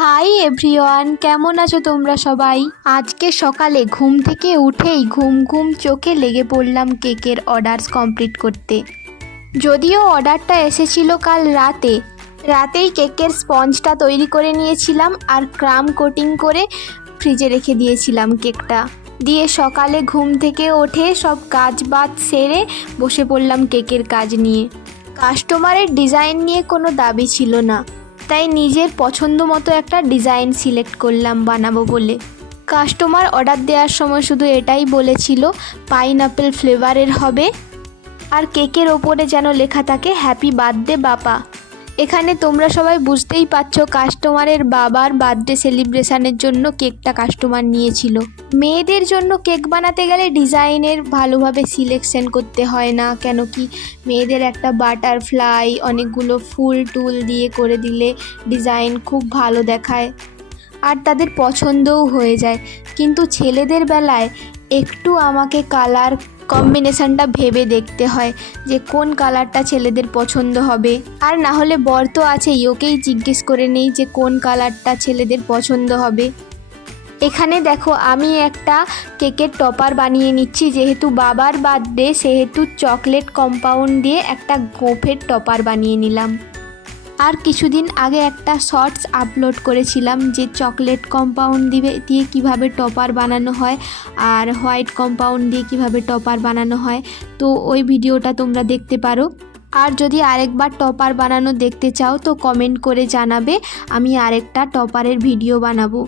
Hi everyone, কেমন আছো তোমরা সবাই? আজকে সকালে ঘুম থেকে উঠেই ঘুম ঘুম চোখে লেগে পড়লাম কেকের অর্ডারস কমপ্লিট করতে। যদিও অর্ডারটা এসেছিল কাল রাতেই কেকের স্পঞ্জটা তৈরি করে নিয়েছিলাম আর ক্রাম কোটিং করে ফ্রিজে রেখে দিয়েছিলাম কেকটা দিয়ে। সকালে ঘুম থেকে উঠে সব কাজ বাজ সেরে বসে পড়লাম কেকের কাজ নিয়ে। কাস্টমারের ডিজাইন নিয়ে কোনো দাবি ছিল না, তাই নিজের পছন্দ মতো একটা ডিজাইন সিলেক্ট করলাম বানাবো বলে। কাস্টমার অর্ডার দেওয়ার সময় শুধু এটাই বলেছিল পাইনঅ্যাপেল ফ্লেভারের হবে আর কেকের ওপরে যেন লেখা থাকে হ্যাপি বার্থডে বাবা। এখানে তোমরা সবাই বুঝতেই পারছো কাস্টমারের বাবার বার্থডে সেলিব্রেশনের জন্য কেকটা কাস্টমার নিয়েছিল। মেয়েদের জন্য কেক বানাতে গেলে ডিজাইনের ভালোভাবে সিলেকশন করতে হয় না, কেন কি মেয়েদের একটা বাটারফ্লাই অনেকগুলো ফুল টুল দিয়ে করে দিলে ডিজাইন খুব ভালো দেখায় আর তাদের পছন্দও হয়ে যায়। কিন্তু ছেলেদের বেলায় একটু আমাকে কালার কম্বিনেশনটা ভেবে দেখতে হয় যে কোন কালারটা ছেলেদের পছন্দ হবে। আর না হলে বর তো আছেই, ওকেই জিজ্ঞেস করে নেই যে কোন কালারটা ছেলেদের পছন্দ হবে। এখানে দেখো আমি একটা কেকের টপার বানিয়ে নিচ্ছি, যেহেতু বাবার বার্থডে সেহেতু চকলেট কম্পাউন্ড দিয়ে একটা গোফের টপার বানিয়ে নিলাম। আর কিছুদিন আগে একটা শর্টস আপলোড করেছিলাম যে চকলেট কম্পাউন্ড দিয়ে কিভাবে টপার বানানো হয় আর হোয়াইট কম্পাউন্ড দিয়ে কিভাবে টপার বানানো হয়, তো ওই ভিডিওটা তোমরা দেখতে পারো। আর যদি আরেকবার টপার বানানো দেখতে চাও তো কমেন্ট করে জানাবে, আমি আরেকটা টপারের ভিডিও বানাবো।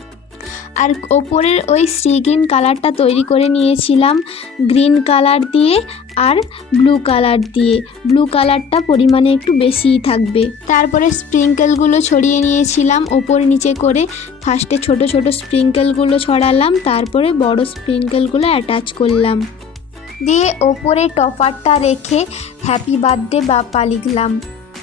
আর ওপরের ওই সি গ্রিন কালারটা তৈরি করে নিয়েছিলাম গ্রিন কালার দিয়ে আর ব্লু কালার দিয়ে। ব্লু কালারটা পরিমাণে একটু বেশিই থাকবে। তারপরে স্প্রিঙ্কেলগুলো ছড়িয়ে নিয়েছিলাম ওপর নিচে করে। ফার্স্টে ছোট ছোট স্প্রিঙ্কেলগুলো ছড়ালাম, তারপরে বড় স্প্রিঙ্কেলগুলো অ্যাটাচ করলাম, দিয়ে ওপরে টপারটা রেখে হ্যাপি বার্থডে বাপ্পা লিখলাম।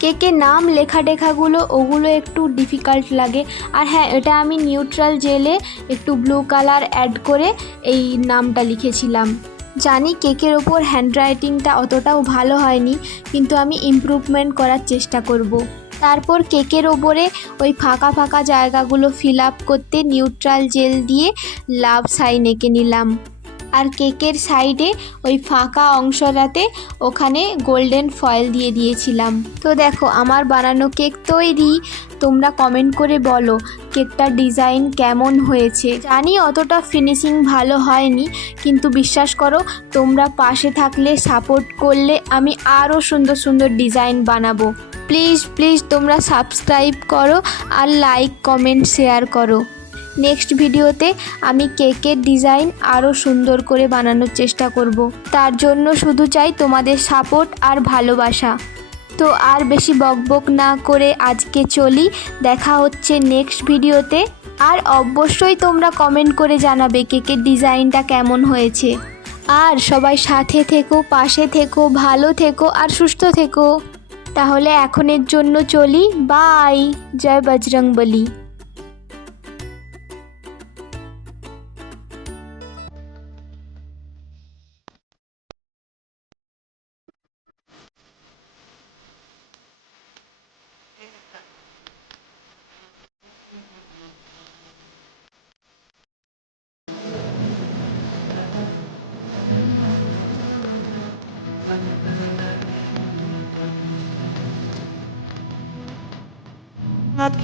কেকের নাম লেখা টেখাগুলো ওগুলো একটু ডিফিকাল্ট লাগে। আর হ্যাঁ, এটা আমি নিউট্রাল জেলে একটু ব্লু কালার অ্যাড করে এই নামটা লিখেছিলাম। জানি কেকের ওপর হ্যান্ডরাইটিংটা অতটাও ভালো হয়নি, কিন্তু আমি ইমপ্রুভমেন্ট করার চেষ্টা করব। তারপর কেকের ওপরে ওই ফাঁকা ফাঁকা জায়গাগুলো ফিল আপ করতে নিউট্রাল জেল দিয়ে লাভ সাইন এঁকে নিলাম। আর কেকের সাইডে ওই ফাঁকা অংশটাতে ওখানে গোল্ডেন ফয়েল দিয়ে দিয়েছিলাম। তো দেখো আমার বানানো কেক তৈরি। তোমরা কমেন্ট করে বলো কেকটার ডিজাইন কেমন হয়েছে। জানি অতটা ফিনিশিং ভালো হয়নি, কিন্তু বিশ্বাস করো তোমরা পাশে থাকলে সাপোর্ট করলে আমি আরও সুন্দর সুন্দর ডিজাইন বানাবো। প্লিজ প্লিজ তোমরা সাবস্ক্রাইব করো আর লাইক কমেন্ট শেয়ার করো। নেক্সট ভিডিওতে আমি কেকের ডিজাইন আরও সুন্দর করে বানানোর চেষ্টা করব। তার জন্য শুধু চাই তোমাদের সাপোর্ট আর ভালোবাসা। তো আর বেশি বকবক না করে আজকে চলি, দেখা হচ্ছে নেক্সট ভিডিওতে। আর অবশ্যই তোমরা কমেন্ট করে জানাবে কেকের ডিজাইনটা কেমন হয়েছে। আর সবাই সাথে থেকো, পাশে থেকো, ভালো থেকো আর সুস্থ থেকো। তাহলে এখনের জন্য চলি, বাই। জয় বজরংবলী।